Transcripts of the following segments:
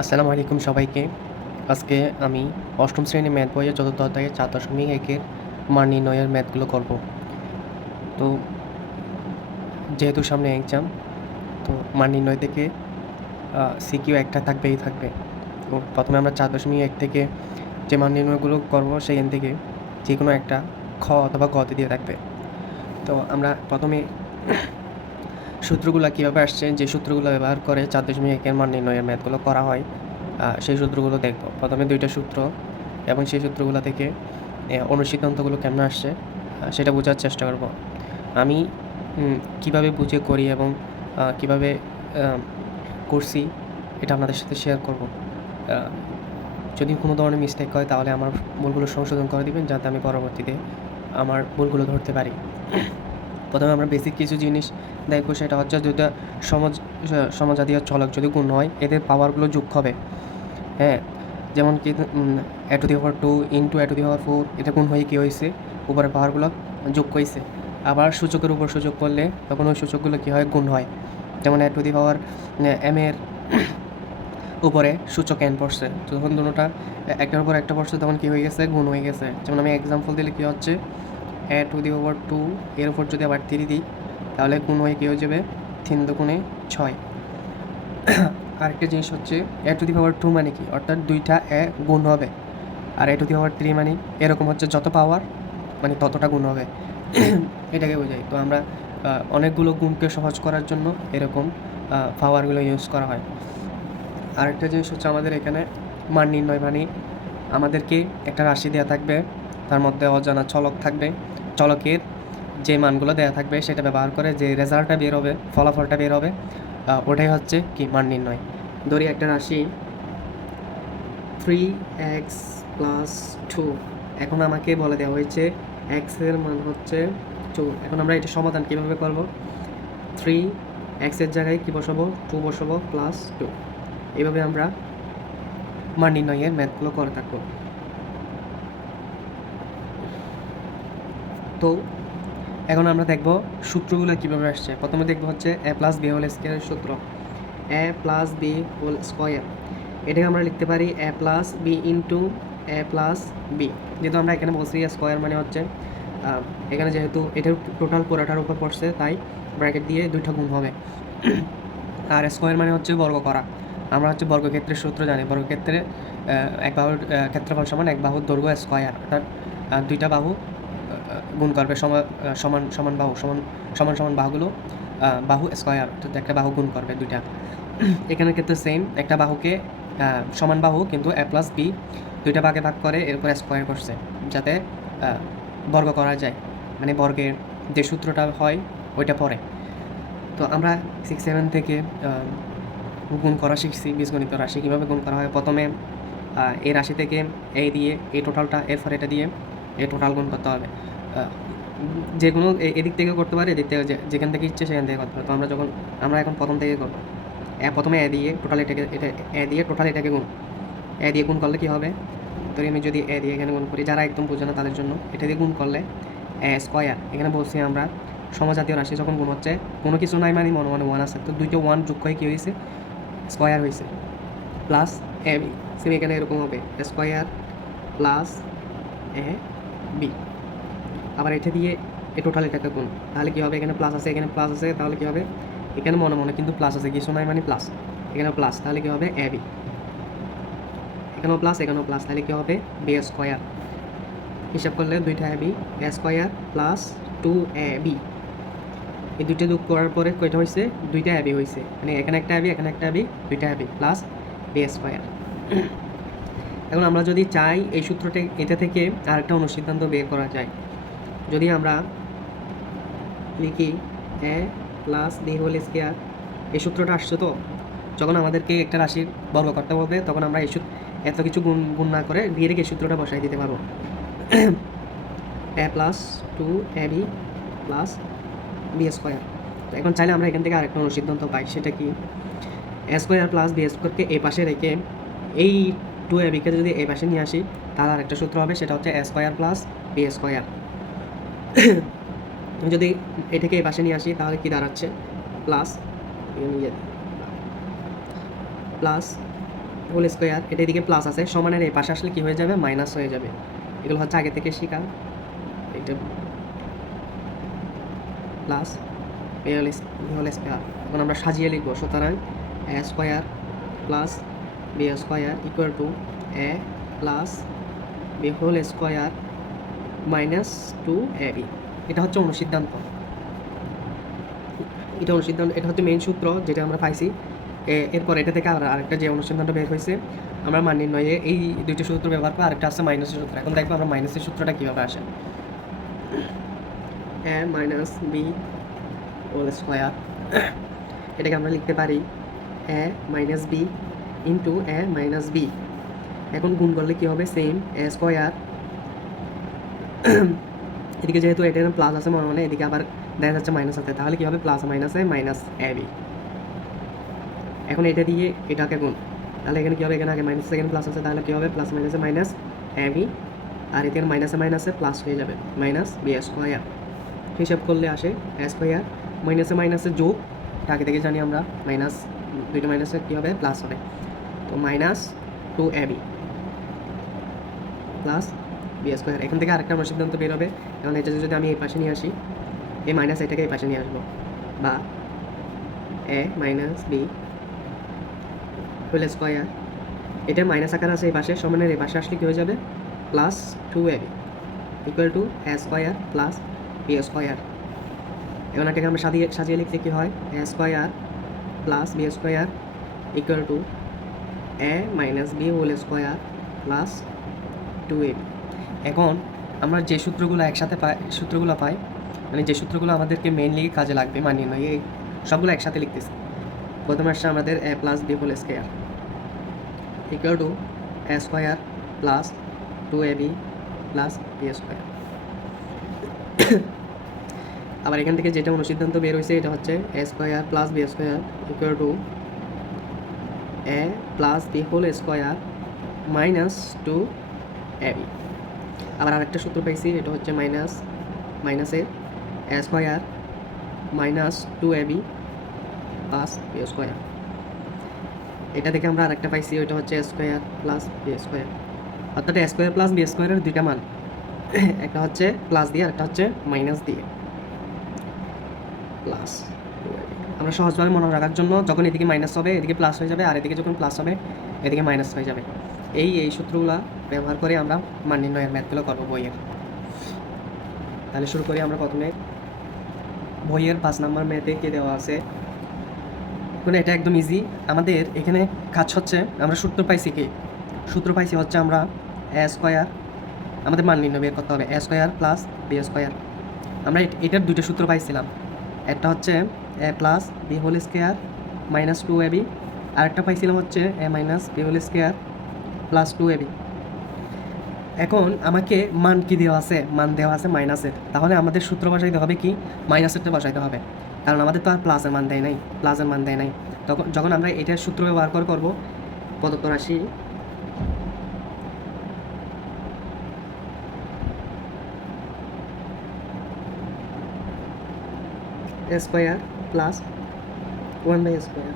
আসসালামু আলাইকুম সবাইকে। আজকে আমি অষ্টম শ্রেণির ম্যাথ বইয়ের চতুর্থ অধ্যায়ে চার দশমিক একের মান নির্ণয়ের ম্যাথগুলো করব। তো, যেহেতু সামনে এক্সাম তো মান নির্ণয় থেকে সিকিউ একটা থাকবেই থাকবে। তো প্রথমে আমরা চার দশমিক এক থেকে যে মান নির্ণয়গুলো করব সেখান থেকে যে কোনো একটা খ অথবা গতে দিয়ে থাকবে। তো আমরা প্রথমে সূত্রগুলো কীভাবে আসছে, যে সূত্রগুলো ব্যবহার করে চার দশমিক একের মান নির্ণয়ের ম্যাথগুলো করা হয় সেই সূত্রগুলো দেখব। প্রথমে দুইটা সূত্র এবং সেই সূত্রগুলো থেকে অনুসিদ্ধান্তগুলো কেমন আসছে সেটা বোঝার চেষ্টা করব। আমি কীভাবে বুঝে করি এবং কীভাবে করছি, এটা আপনাদের সাথে শেয়ার করব। যদি কোনো ধরনের মিস্টেক হয়, তাহলে আমার ভুলগুলো সংশোধন করে দিবেন, যাতে আমি পরবর্তীতে আমার ভুলগুলো ধরতে পারি। প্রথমে আমরা বেসিক কিছু জিনিস দেখব সেটা হচ্ছে যদি সমাজ সমাজাতীয় চলক যদি গুণ হয়, এদের পাওয়ারগুলো যোগ হবে। হ্যাঁ যেমন কি A to the power two into A to the power four এটা গুণ হয়ে কী হয়েছে? উপরে পাওয়ারগুলো যোগ হয়েছে আবার সূচকের উপর সূচক করলে তখন ওই সূচকগুলো কী হয়? গুণ হয়। যেমন এ টু দি পাওয়ার এম এর উপরে সূচক এন পড়ছে। যখন দুটোটা একটার উপর একটা পড়ছে, তখন কী হয়ে গেছে? গুণ হয়ে গেছে। যেমন আমি এক্সাম্পল দিলে কী হচ্ছে? এ টু দি পাওয়ার টু এর উপর যদি আবার থ্রি দিই তাহলে গুণ হয়ে কী হয়ে যাবে? তিন দুগুণে ছয়। আরেকটা জিনিস হচ্ছে, এ টু দি পাওয়ার টু মানে কি? অর্থাৎ দুইটা এ গুণ হবে। আর এ টু দি পাওয়ার থ্রি মানে এরকম হচ্ছে যত পাওয়ার মানে ততটা গুণ হবে। এটাকে বোঝাই তো আমরা অনেকগুলো গুণকে সহজ করার জন্য এরকম পাওয়ারগুলো ইউজ করা হয়। আরেকটা জিনিস হচ্ছে আমাদের এখানে মান নির্ণয় মানে আমাদেরকে একটা রাশি দেওয়া থাকবে। তার মধ্যে অজানা চলক থাকবে। চলকের যে মানগুলো দেওয়া থাকবে সেটা ব্যবহার করে যে রেজাল্টটা বের হবে, ফলাফলটা বের হবে ওটাই হচ্ছে কি মান নির্ণয়। ধরি একটা রাশি থ্রি এক্স প্লাস টু এখন আমাকে বলে দেওয়া হয়েছে এক্সের মান হচ্ছে টু এখন আমরা এটা সমাধান কীভাবে করব? থ্রি এক্সের জায়গায় কী বসাবো? টু বসাবো প্লাস টু এভাবে আমরা মান নির্ণয়ের ম্যাথগুলো করে থাকব। তো এখন আমরা দেখব সূত্রগুলো কীভাবে আসছে। প্রথমে দেখব হচ্ছে এ প্লাস বি হোল স্কোয়ারের সূত্র। A plus B whole square এটাকে আমরা লিখতে পারি A plus B into A plus B যেহেতু আমরা এখানে বলছি স্কোয়ার মানে হচ্ছে এখানে যেহেতু এটার টোটাল পুরাটার উপর পড়ছে, তাই ব্র্যাকেট দিয়ে দুইটা গুণ হবে। আর স্কোয়ার মানে হচ্ছে বর্গ করা। আমরা হচ্ছে বর্গক্ষেত্রের সূত্র জানি। বর্গক্ষেত্রে এক বাহুর ক্ষেত্রফল সমান এক বাহুর দৈর্ঘ্য স্কোয়ার অর্থাৎ দুইটা বাহু গুণ করবে সমান সমান বাহু, সমান সমান সমান বাহুগুলো বাহু স্কোয়ার অর্থাৎ একটা বাহু গুণ করবে দুইটা। এখানের ক্ষেত্রে সেম একটা বাহুকে সমান বাহু কিন্তু এ প্লাস বি দুইটা ভাগে ভাগ করে এরপর স্কোয়ার করছে, যাতে বর্গ করা যায়। মানে বর্গের যে সূত্রটা হয়, ওইটা পরে। তো আমরা সিক্স সেভেন থেকে গুণ করা শিখছি, বীজগণিত রাশি কীভাবে গুণ করা হয়। প্রথমে এই রাশি থেকে এই দিয়ে এই টোটালটা এরপর এটা দিয়ে এই টোটাল গুণ করতে হবে। যে কোনো এদিক থেকে করতে পারে, এদিক থেকে যেখান থেকে ইচ্ছে সেখান থেকে করতে পারে। তো আমরা যখন, আমরা এখন প্রথম থেকে করব। প্রথমে এ দিয়ে টোটাল এটাকে, এটা, এ দিয়ে টোটাল এটাকে গুণ। এ দিয়ে গুণ করলে কী হবে? তো আমি যদি এ দিয়ে এখানে গুণ করি, যারা একদম বোঝে না তাদের জন্য, এটা দিয়ে গুণ করলে এ স্কোয়ার এখানে বলছি আমরা সমজাতীয় রাশি যখন গুণ হচ্ছে, কোনো কিছু নাই মানে মনে মনে ওয়ান আছে। তো দুইটা ওয়ান যোগ করে কী হয়েছে? স্কোয়ার হয়েছে। প্লাস এ বি সেম এখানে এরকম হবে। স্কোয়ার প্লাস এ বি আবার এটা দিয়ে এ টোটাল এটাকে গুণ তাহলে কী হবে? এখানে প্লাস আছে, এখানে প্লাস আছে, তাহলে কী হবে? এখানে মনে মনে কিন্তু প্লাস আছে কিছু নাই মানে প্লাস এখানে প্লাস তাহলে কী হবে? এ বি এখানেও প্লাস এখানেও প্লাস তাহলে কী হবে? বি স্কোয়ার হিসাব করলে দুইটা A B A square plus two A B এই দুইটা যোগ করার পরে কয়টা হয়েছে দুইটা অ্যাবি হয়েছে মানে এখানে একটা অ্যাবি এখানে একটা অ্যাবি দুইটা অ্যাবি প্লাস বি স্কোয়ার এখন আমরা যদি চাই এই সূত্রটা এটা থেকে আরেকটা অনুসিদ্ধান্ত বের করা যায়। যদি আমরা লিখি A plus B whole square, এই সূত্রটা আসছে তো? যখন আমাদেরকে একটা রাশির বর্গ করতে হবে তখন আমরা এই এত কিছু গুণ গুণ না করে ডিরেক্ট এই সূত্রটা বসাই দিতে পারব। A plus two A B plus B square. তো এখন চাইলে আমরা এখান থেকে আরেকটা অনুসিদ্ধান্ত পাই, সেটা কি? এ স্কোয়ার প্লাস বি স্কোয়ারকে এ পাশে রেখে এই টু এ বিকে যদি এ পাশে নিয়ে আসি, তাহলে আরেকটা সূত্র হবে, সেটা হচ্ছে A square plus B square. যদি এটাকে এই পাশে নিয়ে আসি, তাহলে কি দাঁড়াচ্ছে? প্লাস প্লাস, হোল স্কোয়ার, এটা এদিকে প্লাস আছে। সমানের এই পাশে আসলে কী হয়ে যাবে? মাইনাস হয়ে যাবে। এগুলো হচ্ছে আগে থেকে শেখা এটা প্লাস হোল হোল স্কোয়ার। এখন আমরা সাজিয়ে লিখব। সুতরাং, A square plus B square equal to A plus B whole square minus two A B এটা হচ্ছে অনুসিদ্ধান্ত। এটা অনুসিদ্ধান্ত, এটা হচ্ছে মেইন সূত্র যেটা আমরা পাইছি। এরপর এটা থেকে আর আরেকটা যে অনুসন্ধানটা বের হয়েছে, আমরা মান নির্ণয়ে এই দুইটি সূত্র ব্যবহার করে আরেকটা আছে মাইনাসের সূত্র। এখন দেখব আমরা মাইনাসের সূত্রটা কীভাবে আসে। A minus B whole square এটাকে আমরা লিখতে পারি A minus B into A minus B এখন গুণ করলে কী হবে? সেম এ স্কোয়ার এদিকে যেহেতু এটা প্লাস আছে মনে মনে এদিকে আবার দেখা যাচ্ছে মাইনাস আছে। তাহলে কী হবে প্লাস মাইনাসে মাইনাস এ বি এখন এটা দিয়ে এটাকে গুণ। তাহলে এখানে কী হবে? এখানে আগে মাইনাস সেকেন্ড প্লাস আছে। তাহলে কী হবে? প্লাস মাইনাসে মাইনাস এ বি আর এখানে মাইনাসে মাইনাসে প্লাস হয়ে যাবে। মাইনাস বি স্কোয়ার হিসাব করলে আসে স্কোয়ার মাইনাসে মাইনাসে যোগ। আগে থেকে জানি আমরা মাইনাস দুইটা মাইনাসে কী হবে? প্লাস হবে। তো minus two A B plus B square এখান থেকে আরেকটা আমার সিদ্ধান্ত বের হবে। এটা যদি আমি এই পাশে নিয়ে আসি এই মাইনাস এটাকে এই পাশে নিয়ে আসব। বা A minus B whole square এটা মাইনাস আকার আছে এই পাশে, সমানের এই পাশে আসলে কী হয়ে যাবে? Plus two A B equal to A square plus B square এখন এটাকে আমরা সাজিয়ে সাজিয়ে লিখতে কী হয়? A square plus B square equal to A minus B whole square plus two A B এখন আমরা যে সূত্রগুলো একসাথে পাই, সূত্রগুলো পাই মানে যে সূত্রগুলো আমাদেরকে মেইনলি কাজে লাগবে, মানিয়ে নয়, এই সবগুলো একসাথে লিখতেছি। প্রথমে আসছে আমাদের A plus B whole square equal to A square plus two A B plus B square আবার এখান থেকে যেটা অনুসিদ্ধান্ত বের হয়েছে, এটা হচ্ছে A square plus B square equal to A plus B whole square minus two আবার আরেকটা সূত্র পাইছি, এটা হচ্ছে মাইনাস মাইনাসের A square minus two A B plus B square এটা থেকে আমরা আরেকটা পাইছি, ওইটা হচ্ছে স্কোয়ার প্লাস বি স্কোয়ার অর্থাৎ স্কোয়ার প্লাস বি স্কোয়ারের দুইটা মান। একটা হচ্ছে প্লাস দিয়ে, আরেকটা হচ্ছে মাইনাস দিয়ে। প্লাস আমরা সহজভাবে মনে রাখার জন্য যখন এদিকে মাইনাস হবে, এদিকে প্লাস হয়ে যাবে, আর এদিকে যখন প্লাস হবে, এদিকে মাইনাস হয়ে যাবে। এই এই সূত্রগুলো ব্যবহার করে আমরা মান নির্ণয়ের ম্যাথগুলো করব বইয়ের। তাহলে শুরু করি আমরা প্রথমে। বইয়ের পাঁচ নাম্বার ম্যাথে কে দেওয়া আছে? মানে এটা একদম ইজি আমাদের এখানে কাজ হচ্ছে, আমরা সূত্র পাইছি কি? সূত্র পাইছি হচ্ছে আমরা এ স্কোয়ার আমাদের মান নির্ণয় বের করতে হবে A square plus B square আমরা এট- এটার দুইটা সূত্র পাইছিলাম। একটা হচ্ছে A plus B whole square minus two A B আরেকটা পাইছিলাম হচ্ছে A minus B whole square plus two A B এখন আমাকে মান কি দেওয়া আছে? মান দেওয়া আছে মাইনাসের তাহলে আমাদের সূত্র বসাইতে হবে কি? মাইনাসেরটা বসাইতে হবে। কারণ আমাদের তো আর প্লাসের মান দেয় নাই। প্লাসের মান দেয় নাই। তখন যখন আমরা এটার সূত্র ব্যবহার করে করব, প্রদত্ত রাশি square plus one by square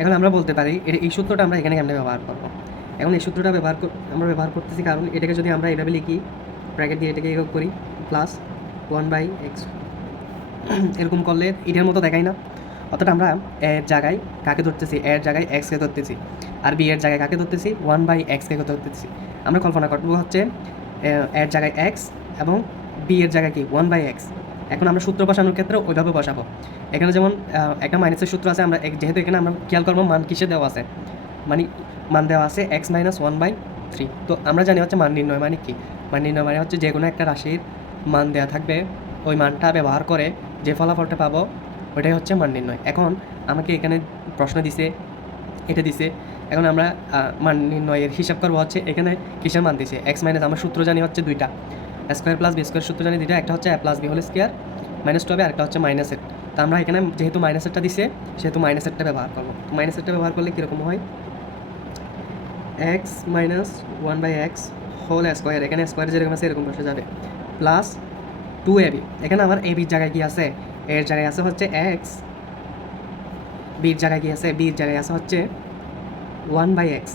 এখন আমরা বলতে পারি এই সূত্রটা আমরা এখানে কেমনে ব্যবহার করব? এখন এই সূত্রটা ব্যবহার আমরা ব্যবহার করতেছি কারণ এটাকে যদি আমরা এইভাবে লিখি ব্র্যাকেট দিয়ে এটাকে একক করি প্লাস ওয়ান বাই এক্স এরকম করলে এটার মতো দেখাই না। অর্থাৎ আমরা এর জায়গায় কাকে ধরতেছি? এর জায়গায় এক্সকে ধরতেছি। আর বি এর জায়গায় কাকে ধরতেছি? ওয়ান বাই এক্সকে ধরতেছি। আমরা কল্পনা করব হচ্ছে এর জায়গায় এক্স এবং বি এর জায়গায় কি? ওয়ান বাই এক্স এখন আমরা সূত্র বসানোর ক্ষেত্রে ওইভাবে বসাবো। এখানে যেমন একটা মাইনাসের সূত্র আছে, আমরা যেহেতু এখানে আমরা খেয়াল করব মান কিসে দেওয়া আছে। মানে মান দেওয়া আছে X minus one by three তো আমরা জানি হচ্ছে মান নির্ণয় মানে কি? মান নির্ণয় মানে হচ্ছে যে কোনো একটা রাশির মান দেওয়া থাকবে, ওই মানটা ব্যবহার করে যে ফলাফলটা পাবো, ওইটাই হচ্ছে মান নির্ণয়। এখন আমাকে এখানে প্রশ্ন দিছে, এটা দিছে, এখন আমরা মান নির্ণয়ের হিসাব করব হচ্ছে এখানে কিসের মান দিছে? এক্স মাইনাস আমার সূত্র জানি হচ্ছে দুইটা। স্কোয়ার প্লাস বি স্কোয়ার সূত্র জানি দুইটা, একটা হচ্ছে A plus B whole square minus two হবে, আরেকটা হচ্ছে মাইনাসের তো আমরা এখানে যেহেতু মাইনাসেরটা দিছে, সেহেতু মাইনাসেরটা ব্যবহার করব। মাইনাসেরটা ব্যবহার করলে কীরকম হয়? X minus one by X whole square এখানে স্কোয়ার যেরকম আছে, এরকম বসে যাবে। প্লাস টু এ বি এখানে আমার এ বির জায়গায় কি আছে? এর জায়গায় আছে হচ্ছে এক্স বির জায়গায় কি আছে? বির জায়গায় আছে হচ্ছে ওয়ান বাই এক্স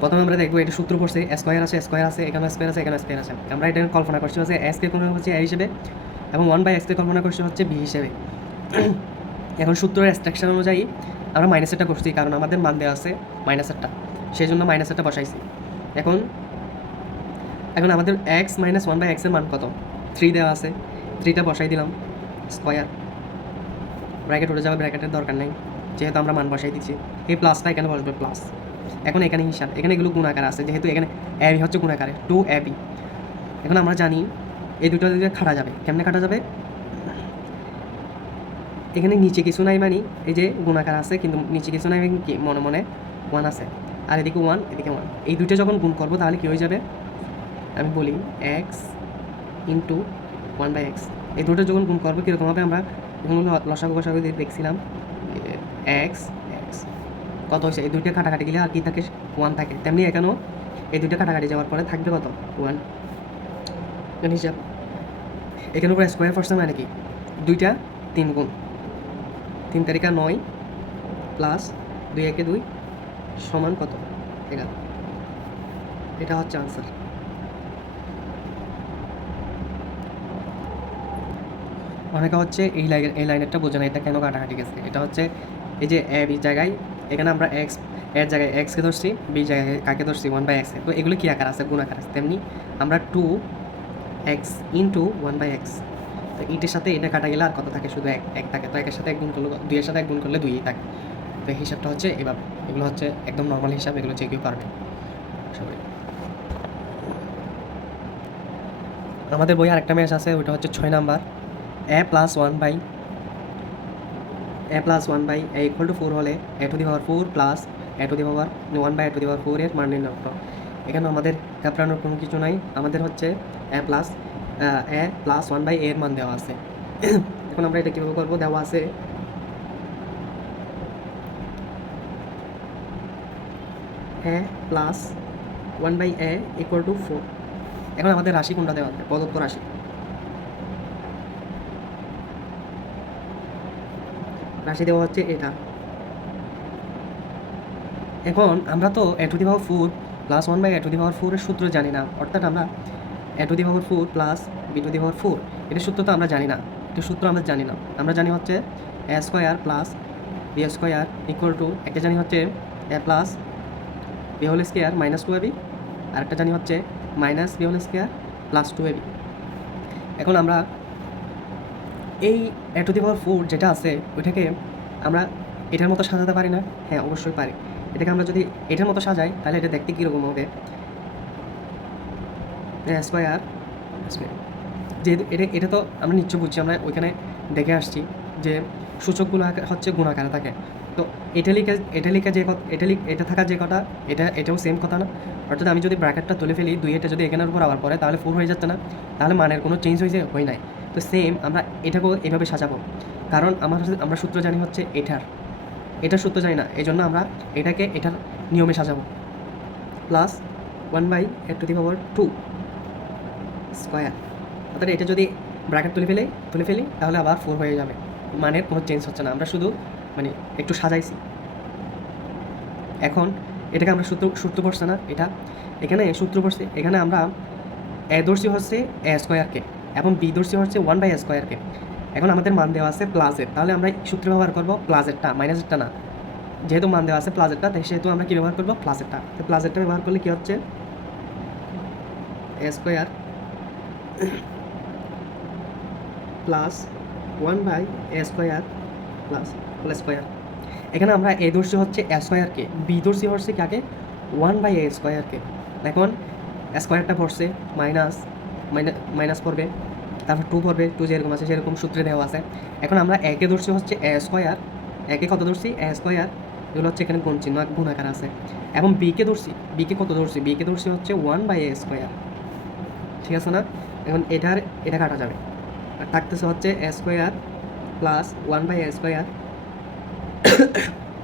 প্রথমে আমরা দেখব, এটা সূত্র পড়ছে স্কোয়ার আছে স্কোয়ার আছে এখানে স্কোয়ার আছে এখানে স্কোয়ার আছে। আমরা এটা কল্পনা করছি হচ্ছে এসকে কোনো হচ্ছে এ হিসেবে এবং ওয়ান বাই এক্সকে কল্পনা করছি হচ্ছে বি হিসেবে। এখন সূত্রের এক্সট্রাকশন অনুযায়ী আমরা মাইনাসেরটা করছি, কারণ আমাদের মান দেওয়া আছে মাইনাসেরটা সেই জন্য মাইনাসেরটা বসাইছি। এখন এখন আমাদের এক্স মাইনাস ওয়ান বাই এক্সের মান কত? থ্রি দেওয়া আছে। থ্রিটা বসাই দিলাম স্কোয়ার ব্র্যাকেট উঠে যাবে ব্র্যাকেটের দরকার নেই, যেহেতু আমরা মান বসাই দিচ্ছি। এই প্লাসটা এখানে বসবে প্লাস এখন এখানে হিসাব এখানে এগুলো গুণাকার আছে, যেহেতু এখানে অ্যাবি হচ্ছে গুণাকারে টু অ্যাবি এখন আমরা জানি, এই দুটো দিকে খাটা যাবে। কেমনে কাটা যাবে? এখানে নিচে কিছু নাই মানে এই যে গুণাকার আছে, কিন্তু নিচে কিছু নাই কি, মনে মনে ওয়ান আছে। আর এদিকে ওয়ান এদিকে ওয়ান এই দুইটা যখন গুণ করব, তাহলে কী হয়ে যাবে? আমি বলি X into one by X এই দুটো যখন গুণ করব, কীরকম হবে আমরা? যখন লসাগু বসাগু দেখছিলাম এক্স এক্স কত হয়েছে? এই দুইটা কাটাকাটি গেলে আর কি থাকে? ওয়ান থাকে। তেমনি এখানেও এই দুইটা কাটাকাটি যাওয়ার পরে থাকবে কত? ওয়ান হিসাব। এখানে উপরে স্কোয়ার ফোর্সে মানে কি? দুইটা তিন গুণ। তিন তারিখা নয় প্লাস দুই একে দুই সমান কত? এগারো। এটা হচ্ছে আনসার অনেকে হচ্ছে এই লাইন এই লাইনেরটা বোঝে না, এটা কেন কাটাকাটি গেছে? এটা হচ্ছে এই যে এ বি জায়গায়, এখানে আমরা এক্সের জায়গায় এক্সকে ধরছি বি জায়গায় কাকে ধরছি? ওয়ান বাই এক্সে তো এগুলো কী আকার আছে? গুণ আকার আছে। তেমনি আমরা two X into one by X তো ইটের সাথে এটা কাটা গেলে আর কত থাকে? শুধু এক এক থাকে। তো একের সাথে এক গুণ করলে দুইয়ের সাথে এক গুণ করলে দুইই থাকে। তো হিসাবটা হচ্ছে এভাবে এগুলো হচ্ছে একদম নর্মাল হিসাব, এগুলো যে কেউ পারবে। আমাদের বই আরেকটা ম্যাচ আছে, ওইটা হচ্ছে ছয় number. A plus one by A plus one by A equal to four হলে A to the power four plus A to the power one by A to the power four এর মান নির্ণয় এখানে আমাদের কাপড়ানোর কোনো কিছু নাই। আমাদের হচ্ছে A plus A plus one by এর মান দেওয়া আছে। এখন আমরা এটা কীভাবে করব? দেওয়া আছে A plus one by A equal to four এখন আমাদের রাশি কোনটা দেওয়া আছে? প্রদত্ত রাশি। রাশি দেওয়া হচ্ছে এটা। এখন আমরা তো A to the power four plus one by A to the power ফোরের সূত্র জানি না। অর্থাৎ আমরা A to the power four plus B to the power four এটার সূত্র তো আমরা জানি না। এটার সূত্র আমরা জানি না। আমরা জানি হচ্ছে A square plus B square equal to একটা জানি হচ্ছে A plus B whole square minus two A B আরেকটা জানি হচ্ছে minus B whole square plus two A B এখন আমরা এই এ টু দি পাওয়ার ফোর যেটা আছে, ওইটাকে আমরা এটার মতো সাজাতে পারি না? হ্যাঁ অবশ্যই পারি। এটাকে আমরা যদি এটার মতো সাজাই, তাহলে এটা দেখতে কীরকম হবে? স্কোয়ার যেহেতু এটা এটা তো আমরা নিশ্চয় বুঝছি, আমরা ওইখানে দেখে আসছি যে সূচকগুলো হচ্ছে গুণাকারে থাকে তো এটালিকে এটালিকে যে কথা এটালিক এটা থাকা যে কথা এটা, এটাও সেম কথা না। অর্থাৎ আমি যদি ব্র্যাকেটটা তুলে ফেলি, দুই এটা যদি এখানের উপর আবার পরে তাহলে ফোর হয়ে যাচ্ছে না। তাহলে মানের কোনো চেঞ্জ হয়েছে হয় নাই। তো সেম আমরা এটাকেও এভাবে সাজাবো। কারণ আমার আমরা সূত্র জানি হচ্ছে এটার। এটার সূত্র জানি না এই জন্য আমরা এটাকে এটার নিয়মে সাজাবো। Plus one by A to the power two square. অর্থাৎ এটা যদি ব্র্যাকেট তুলে ফেলে, তুলে ফেলি, তাহলে আবার ফোর হয়ে যাবে। মানের কোনো চেঞ্জ হচ্ছে না। আমরা শুধু মানে একটু সাজাইছি। এখন এটাকে আমরা সূত্র সূত্র পড়ছে না, এটা। এখানে সূত্র পড়ছে এখানে আমরা এ দর্শী হচ্ছে এ স্কোয়ারকে এবং বি দর্শী হচ্ছে ওয়ান বাই এ স্কোয়ারকে এখন আমাদের মান দেওয়া আছে প্লাসের তাহলে আমরা সূত্র ব্যবহার করব প্লাসেরটা মাইনাসেরটা না। যেহেতু মান দেওয়া আছে প্লাসেরটা তাই সেহেতু আমরা কী ব্যবহার করব প্লাসেরটা তো প্লাসেরটা ব্যবহার করলে কী হচ্ছে? A square plus one by A square plus whole square. এখানে আমরা এ দর্শী হচ্ছে এ স্কোয়ারকে বি দর্শী হচ্ছে কাকে? ওয়ান বাই এ স্কোয়ারকে এখন স্কোয়ারটা পড়ছে মাইনাস মাইনাস পড়বে তারপর টু পড়বে টু যেরকম আছে সেরকম সূত্রে দেওয়া আছে। এখন আমরা একে ধরছি হচ্ছে এ স্কোয়ার একে কত ধরছি? এ স্কোয়ার, এগুলো হচ্ছে এখানে কোন চিহ্ন, গুণাকার আছে। এবং বিকে ধরছি বিকে কত ধরছি? বিকে ধরছি হচ্ছে ওয়ান বাই এ স্কোয়ার। ঠিক আছে না? এখন এটার, এটা কাটা যাবে। আর থাকতেছে হচ্ছে A square plus one by A square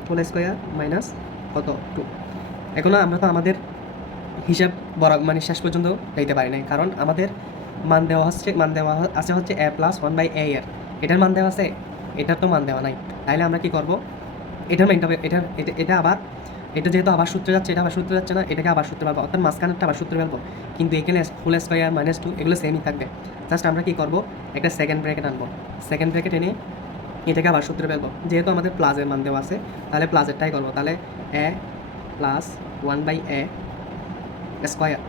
whole square minus কত? টু এখন আমরা তো আমাদের হিসাব বড় মানে শেষ পর্যন্ত দিতে পারি নাই। কারণ আমাদের মান দেওয়া হচ্ছে, মান দেওয়া আছে হচ্ছে A plus one by A এর। এটার মান দেওয়া আছে? এটার তো মান দেওয়া নাই। তাইলে আমরা কি করব? এটার মাইন্ড হবে এটা এটা এটা আবার এটা যেহেতু আবার সূত্রে যাচ্ছে, এটা আবার সূত্রে যাচ্ছে না, এটাকে আবার সূত্রে পাবো অর্থাৎ মাঝখানেরটা আবার সূত্রে ফেলব কিন্তু এখানে হোল স্কোয়ার মাইনাস টু এগুলো সেমই থাকবে। জাস্ট আমরা কী করব? একটা সেকেন্ড ব্র্যাকেট আনব। সেকেন্ড ব্র্যাকেট এনে এটাকে আবার সূত্রে ফেলব যেহেতু আমাদের প্লাজের মান দেওয়া আছে, তাহলে প্লাজেরটাই করব। তাহলে A plus one by A square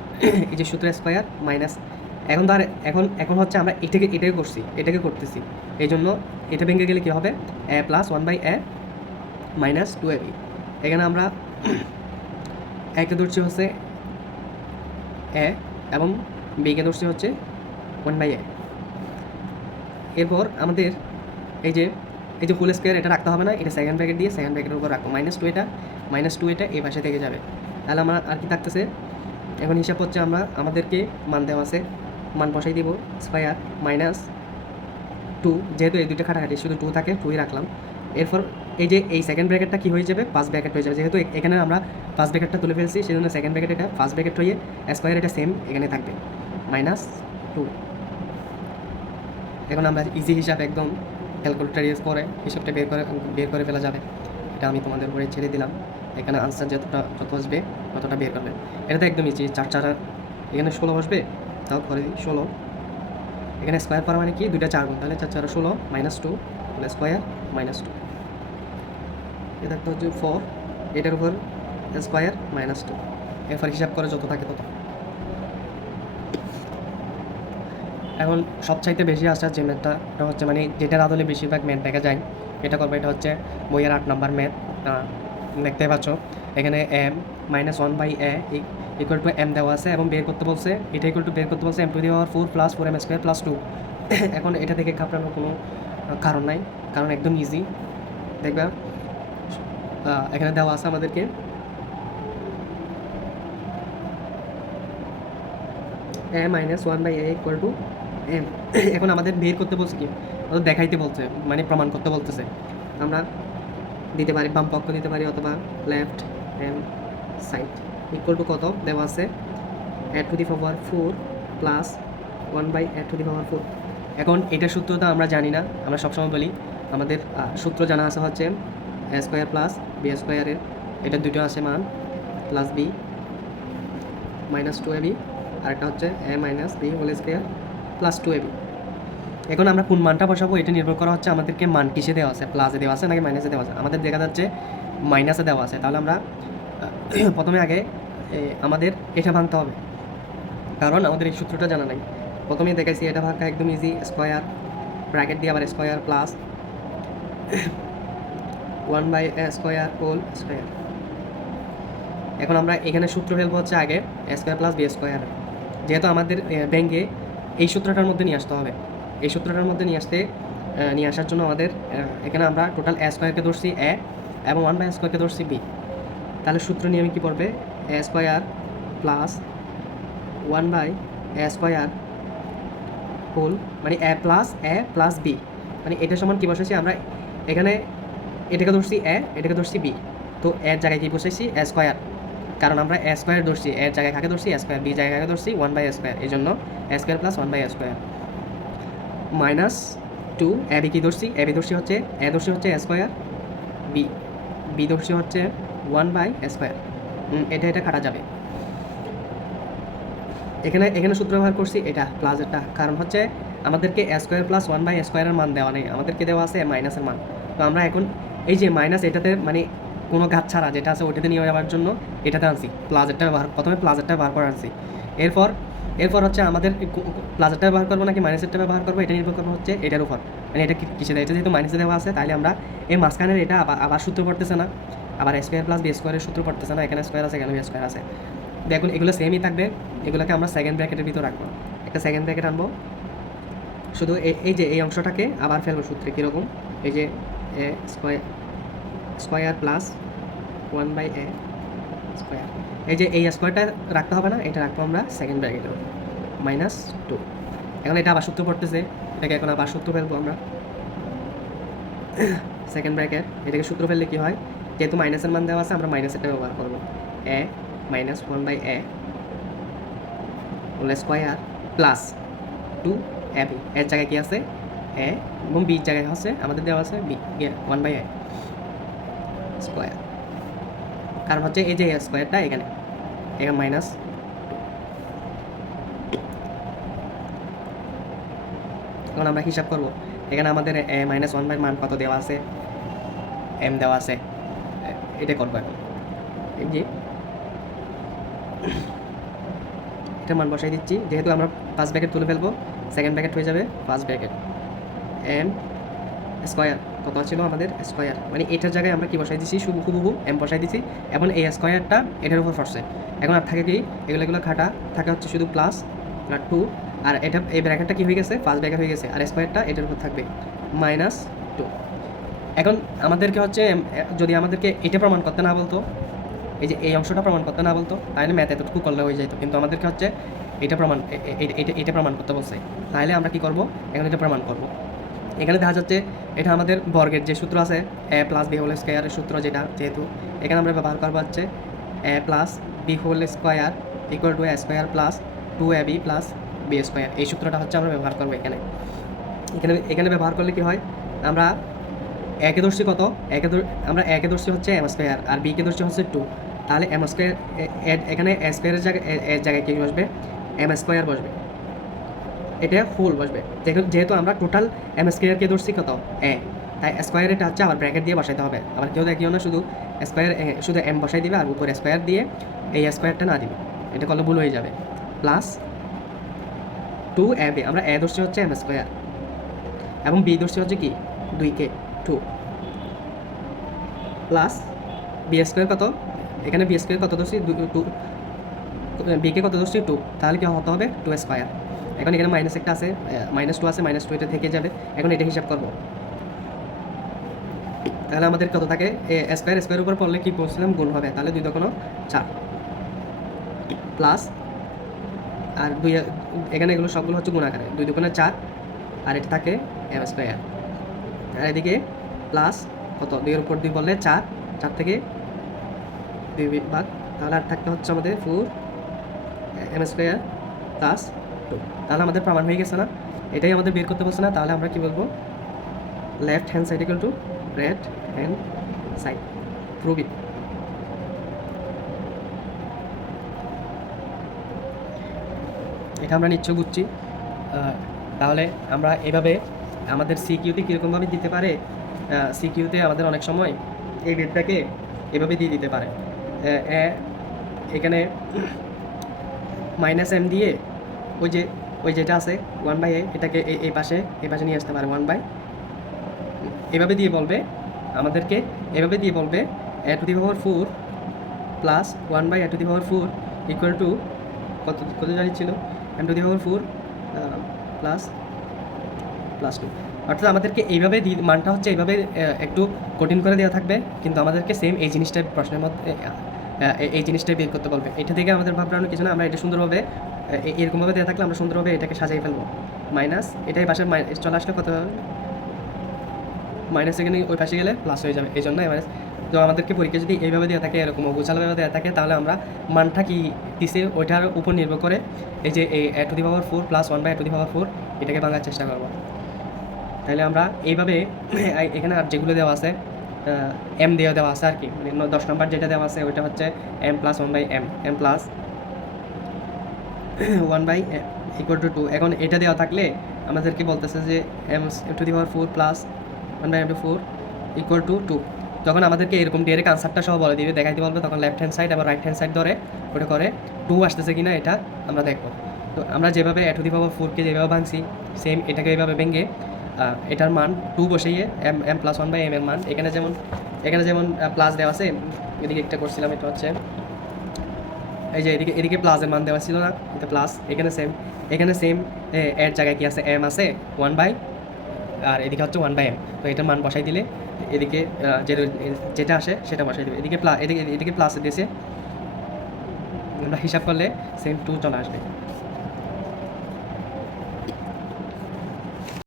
এই যে সূত্র স্কোয়ার মাইনাস এখন তো আর এখন এখন হচ্ছে আমরা এটাকে এটাকে করছি, এটাকে করতেছি। এই জন্য এটা ভেঙে গেলে কী হবে? A plus one by A minus two A এখানে আমরা একে ধরছি হচ্ছে এ এবং বিকে ধরছি হচ্ছে ওয়ান বাই এ এরপর আমাদের এই যে এই যে ফুল স্কোয়ার এটা রাখতে হবে না, এটা সেকেন্ড ব্র্যাকেট দিয়ে সেকেন্ড ব্র্যাকেটের উপর রাখব। মাইনাস টু এটা মাইনাস টু এটা এই পাশে থেকে যাবে। তাহলে আমরা আর কি থাকতেছে? এখন হিসাব হচ্ছে আমরা, আমাদেরকে মান দেওয়া আছে, মান বসাই দিব স্কোয়ার মাইনাস টু যেহেতু এই দুইটা খাটাখাটি, শুধু টু থাকে টুই রাখলাম। এরপর এই যে এই সেকেন্ড ব্র্যাকেটটা কী হয়ে যাবে? ফার্স্ট ব্র্যাকেট হয়ে যাবে। যেহেতু এখানে আমরা ফার্স্ট ব্র্যাকেটটা তুলে ফেলছি সেই জন্য সেকেন্ড ব্র্যাকেট এটা ফার্স্ট ব্র্যাকেট হয়ে স্কোয়ার এটা সেম এখানে থাকবে। মাইনাস টু এখন আমরা ইজি হিসাব একদম ক্যালকুলেটার ইউজ করে, হিসাবটা বের করে বের করে ফেলা যাবে। এটা আমি তোমাদের উপরে ছেড়ে দিলাম। এখানে আনসার যতটা যত আসবে, ততটা বের করবে। এটা তো একদম ইজি চার চার এখানে ষোলো বসবে, তাও করে দিই, ষোলো। এখানে স্কোয়ার করা মানে কি? দুইটা চার গুণ। তাহলে চার চার, ষোলো minus two square minus two এটা একটা হচ্ছে ফোর এটার উপর স্কোয়ার মাইনাস টু এরপর হিসাব করে যত থাকে তত। এখন সবচাইতে বেশি আসা যে ম্যাথটা এটা হচ্ছে মানে যেটার আদলে বেশিরভাগ ম্যাথ দেখা যায়। এটা করব, এটা হচ্ছে বইয়ের আট নম্বর ম্যাথ দেখতে পাচ্ছ? এখানে M minus one by A equal to M দেওয়া আছে এবং বের করতে বলছে, এটা ইকুয়াল টু বের করতে বলছে M to the power four plus four M square plus two এখন এটা থেকে ঘাবড়ানোর কোনো কারণ নাই। কারণ একদম ইজি দেখবা? এখানে দেওয়া আছে আমাদেরকে। A minus one by A equal to M এখন আমাদের বের করতে বলছে কি? দেখাইতে বলছে মানে প্রমাণ করতে বলতেছে। আমরা দিতে পারি, বাম পক্ষ দিতে পারি অথবা left M side equal to কত? দেওয়া আছে add to the power four plus one by add to the power four এখন এটার সূত্রটা আমরা জানি না, আমরা সবসময় বলি, আমাদের সূত্র জানা আছে হচ্ছে এ স্কোয়ার প্লাস বি স্কোয়ারের এটা দুটো আছে মান plus B minus two A B আরেকটা হচ্ছে A minus B whole square plus two A B এখন আমরা কোন মানটা বসাবো, এটা নির্ভর করা হচ্ছে আমাদেরকে মান কিসে দেওয়া আছে প্লাসে দেওয়া আছে নাকি মাইনাসে দেওয়া আছে? আমাদের দেখা যাচ্ছে মাইনাসে দেওয়া আছে। তাহলে আমরা প্রথমে আগে আমাদের এটা ভাঙতে হবে। কারণ আমাদের এই সূত্রটা জানা নাই। প্রথমেই দেখাইছি, এটা ভাঙা একদম ইজি স্কোয়ার ব্র্যাকেট দিয়ে আবার square plus one by square whole square. এখন আমরা এখানে সূত্র ফেলব হচ্ছে আগে স্কোয়ার প্লাস বি স্কোয়ার। যেহেতু আমাদের ব্যাঙ্কে এই সূত্রটার মধ্যে নিয়ে আসতে হবে। এই সূত্রটার মধ্যে নিয়ে আসতে নিয়ে আসার জন্য আমাদের এখানে আমরা টোটাল এ স্কোয়ারকে ধরছি এ এবং ওয়ান বাই স্কোয়ারকে ধরছি বি তাহলে সূত্র নিয়মে কী পড়বে A square plus one by A square whole মানে A plus A plus B মানে এটা সমান কী বসেছি আমরা এখানে এটাকে ধরছি এ, এটাকে ধরছি বি। তো এর জায়গায় কী বসেছি এ স্কোয়ার। কারণ আমরা এ স্কোয়ার ধরছি এর জায়গায় কাকে ধরছি? এ স্কোয়ার, বি জায়গায় কাকে ধরছি? One by square. এই জন্য square plus one by square. Minus two, A B কি ধরছি? এ বি ধরছি হচ্ছে, এ ধরছি হচ্ছে স্কোয়ার, বি বি ধরছি হচ্ছে ওয়ান বাই স্কোয়ার। এটা এটা কাটা যাবে। এখানে এখানে সূত্র ব্যবহার করছি, এটা প্লাসেরটা কারণ হচ্ছে আমাদেরকে স্কোয়ার প্লাস ওয়ান বাই স্কোয়ারের মান দেওয়া নেই। আমাদেরকে দেওয়া আছে মাইনাসের মান। তো আমরা এখন এই যে মাইনাস এটাতে মানে কোনো গাছ ছাড়া যেটা আছে ওটাতে নিয়ে যাওয়ার জন্য এটাতে আনছি। প্লাজারটা ব্যবহার প্রথমে প্লাজারটা ব্যবহার করে আনছি। এরপর এরপর হচ্ছে আমাদের প্লাজারটা ব্যবহার করব নাকি মাইনাসেরটা ব্যবহার করব? এটা নির্ভর করব হচ্ছে এটার উপর। মানে এটা কি- কিসে দেয় এটা যেহেতু মাইনাসে দেওয়া আছে তাহলে আমরা এই মাঝখানের এটা আবার আবার সূত্র পড়তেছে না। আবার স্কোয়ার প্লাস বি স্কোয়ারের সূত্র পড়তেছে না, এখানে স্কোয়ার আছে, এখানে বি স্কোয়ার আছে। দেখুন, এগুলো সেমই থাকবে, এগুলোকে আমরা সেকেন্ড ব্র্যাকেটের ভিতর রাখব। একটা সেকেন্ড ব্র্যাকেট আনব। শুধু এই যে এই অংশটাকে আবার ফেলব সূত্রে, কীরকম? এই যে A square square plus one by A square এই যে এই স্কোয়ারটা রাখতে হবে না, এটা রাখব আমরা সেকেন্ড ব্র্যাকেটের মাইনাস টু এখন এটা আবার সূত্র পড়তেছে, এটাকে এখন আবার সূত্র ফেলব আমরা। সেকেন্ড ব্র্যাকেট এটাকে সূত্র ফেললে কী হয়? যেহেতু মাইনাসের মান দেওয়া আছে, আমরা মাইনাসেরটা ব্যবহার করব। A minus one by a square plus two a এর জায়গায় কি আছে? এ, এবং বি জায়গায় হচ্ছে আমাদের দেওয়া আছে b one by a square কারণ হচ্ছে এই যে স্কোয়ারটা এখানে এখানে মাইনাস এখন আমরা হিসাব করব, এখানে আমাদের এ মাইনাস ওয়ান বাই মান কত দেওয়া আছে? এম দেওয়া আছে। এটা করব এখন। এই যে এটা মান বসাই দিচ্ছি, যেহেতু আমরা ফার্স্ট ব্র্যাকেট তুলে ফেলব সেকেন্ড ব্র্যাকেট হয়ে যাবে ফার্স্ট ব্র্যাকেট এম স্কোয়ার কত ছিল আমাদের? স্কোয়ার মানে এটার জায়গায় আমরা কি বসাই দিচ্ছি শুধু হুবহু এম বসাই দিচ্ছি এবং এই স্কোয়ারটা এটার উপর ফসছে এখন আর থাকে কি? এগুলো এগুলো খাটা, থাকে হচ্ছে শুধু প্লাস আর টু আর এটা, এই ব্র্যাকেটটা কী হয়ে গেছে? ফার্স্ট ব্র্যাকেট হয়ে গেছে। আর স্কোয়ারটা এটার উপর থাকবে মাইনাস টু এখন আমাদেরকে হচ্ছে যদি আমাদেরকে এটা প্রমাণ করতে না বলতো, এই যে এই অংশটা প্রমাণ করতে না বলতো, তাহলে ম্যাথ এতটুকু করলে হয়ে যেত কিন্তু আমাদেরকে হচ্ছে এটা প্রমাণ এটা এটা প্রমাণ করতে বলছে। তাহলে আমরা কি করব? এখন এটা প্রমাণ করব। এখানে দেখা যাচ্ছে এটা আমাদের বর্গের যে সূত্র আছে, এ প্লাস বি হোল স্কোয়ারের সূত্র যেটা যেহেতু, এখানে আমরা ব্যবহার করব হচ্ছে a plus b whole square equal to a square plus two a b plus b square এই সূত্রটা হচ্ছে আমরা ব্যবহার করব এখানে। এখানে এখানে ব্যবহার করলে কি হয়? আমরা একে দর্শী কত? একে আমরা একে দর্শী হচ্ছে এম স্কোয়ার আর বি কে দর্শী হচ্ছে টু তাহলে এম স্কোয়ার এখানে স্কোয়ারের জায়গায় এর জায়গায় কি বসবে এম স্কোয়ার বসবে। এটা ফুল বসবে। যেহেতু আমরা টোটাল এম স্কোয়ারকে ধরছি কত? এ তাই স্কোয়ার এটা হচ্ছে আবার ব্র্যাকেট দিয়ে বসাইতে হবে। আবার কেউ দেখিও না, শুধু স্কোয়ার শুধু এম বসাই দিবে আর উপরে স্কোয়ার দিয়ে এই স্কোয়ারটা না দিবে। এটা করলে ভুল হয়ে যাবে। প্লাস টু এ বি আমরা এ ধরছি হচ্ছে এম স্কোয়ার এবং বি ধরছি হচ্ছে কি? দুই কে টু প্লাস বি স্কোয়ার কত? এখানে বি স্কোয়ার কত ধরছি? টু বিকে কত ধরছি? টু তাহলে কি হতে হবে? টু স্কোয়ার এখন এখানে মাইনাস একটা আছে মাইনাস টু আছে মাইনাস টু এটা থেকে যাবে। এখন এটা হিসাব করব। তাহলে আমাদের কত থাকে? স্কোয়ার স্কোয়ার উপর পড়লে কি বলছিলাম গুণ হবে। তাহলে দুই দোকানো চার। প্লাস আর দুই, এখানে এগুলো সবগুলো হচ্ছে গুণ আকারে দুই দোকানে চার, আর এটা থাকে এম স্কোয়ার আর এদিকে প্লাস কত? দুইয়ের উপর দুই বললে চার চার থেকে দুই বাদ তাহলে আর থাকতে হচ্ছে আমাদের four m square plus two তাহলে আমাদের প্রমাণ হয়ে গেছে না? এটাই আমাদের বের করতে পারছে না? তাহলে আমরা কি বলব? Left hand side equal to right hand side prove it এটা আমরা নিশ্চয় বুঝছি। তাহলে আমরা এভাবে আমাদের সিকিউতে কীরকমভাবে দিতে পারে? সিকিউতে আমাদের অনেক সময় এই বেদটাকে এভাবে দিয়ে দিতে পারে। এখানে মাইনাস এম দিয়ে ওই যে, ওই যেটা আছে ওয়ান বাই এ এটাকে এই- পাশে এই পাশে নিয়ে আসতে পারে ওয়ান বাই এভাবে দিয়ে বলবে, আমাদেরকে এভাবে দিয়ে বলবে a to the power four plus one by a to the power four equal to কত কত জানি ছিল? M to the power four plus plus two অর্থাৎ আমাদেরকে এইভাবে মানটা হচ্ছে এইভাবে একটু কঠিন করে দেওয়া থাকবে, কিন্তু আমাদেরকে সেম এই জিনিসটাই প্রশ্নের মধ্যে এই জিনিসটাই বের করতে বলবে। এটা থেকে আমাদের ভাবনানো কিছু না, আমরা এটা সুন্দরভাবে এরকমভাবে দেওয়া থাকলে আমরা সুন্দরভাবে এটাকে সাজিয়ে ফেলব। মাইনাস, এটাই পাশে চলে আসলে কত হবে? মাইনাস এখানে ওই পাশে গেলে প্লাস হয়ে যাবে। এই জন্য মাইনাস তো আমাদেরকে পরীক্ষা যদি এইভাবে দেওয়া থাকে, এরকম অগোছালোভাবে দেওয়া থাকে, তাহলে আমরা মানটা কি দিছে? ওইটার উপর নির্ভর করে এই যে এই a to the power four plus one by a to the power four এটাকে ভাঙার চেষ্টা করব। তাহলে আমরা এইভাবে এখানে আর যেগুলো দেওয়া আছে এম দেওয়া দেওয়া আছে আর কি। মানে দশ নম্বর যেটা দেওয়া আছে, ওইটা হচ্ছে m plus one by m m plus one by equal to two এখন এটা দেওয়া থাকলে আমাদেরকে বলতেছে যে m to the power four plus one by m to four equal to two তখন আমাদেরকে এরকম ডিরেক্ট আনসারটা সহ বলে দিবে, দেখাইতে বলবে, তখন লেফট হ্যান্ড সাইড আবার রাইট হ্যান্ড সাইড ধরে ওটা করে টু আসতেছে কিনা এটা আমরা দেখব। তো আমরা যেভাবে এ টু দি পাওয়ার ফোরকে যেভাবে ভাঙছি সেম এটাকে এইভাবে ভেঙে এটার মান টু বসিয়ে m m plus one by m এর মান। এখানে যেমন এখানে যেমন প্লাস দেওয়া আছে, এদিকে একটা করছিলাম, এটা হচ্ছে এই যে এদিকে এদিকে প্লাসের মান দেওয়া ছিল না, এটা প্লাস এখানে সেম এখানে সেম এর জায়গায় কি আছে? এম আছে ওয়ান বাই আর এদিকে হচ্ছে ওয়ান বাই এম তো এটার মান বসাই দিলে এদিকে যেটা আসে সেটা বসাই দেবে। এদিকে প্লাস এদিকে এদিকে প্লাস দিয়েছে। আমরা হিসাব করলে সেম টু চলে আসবে।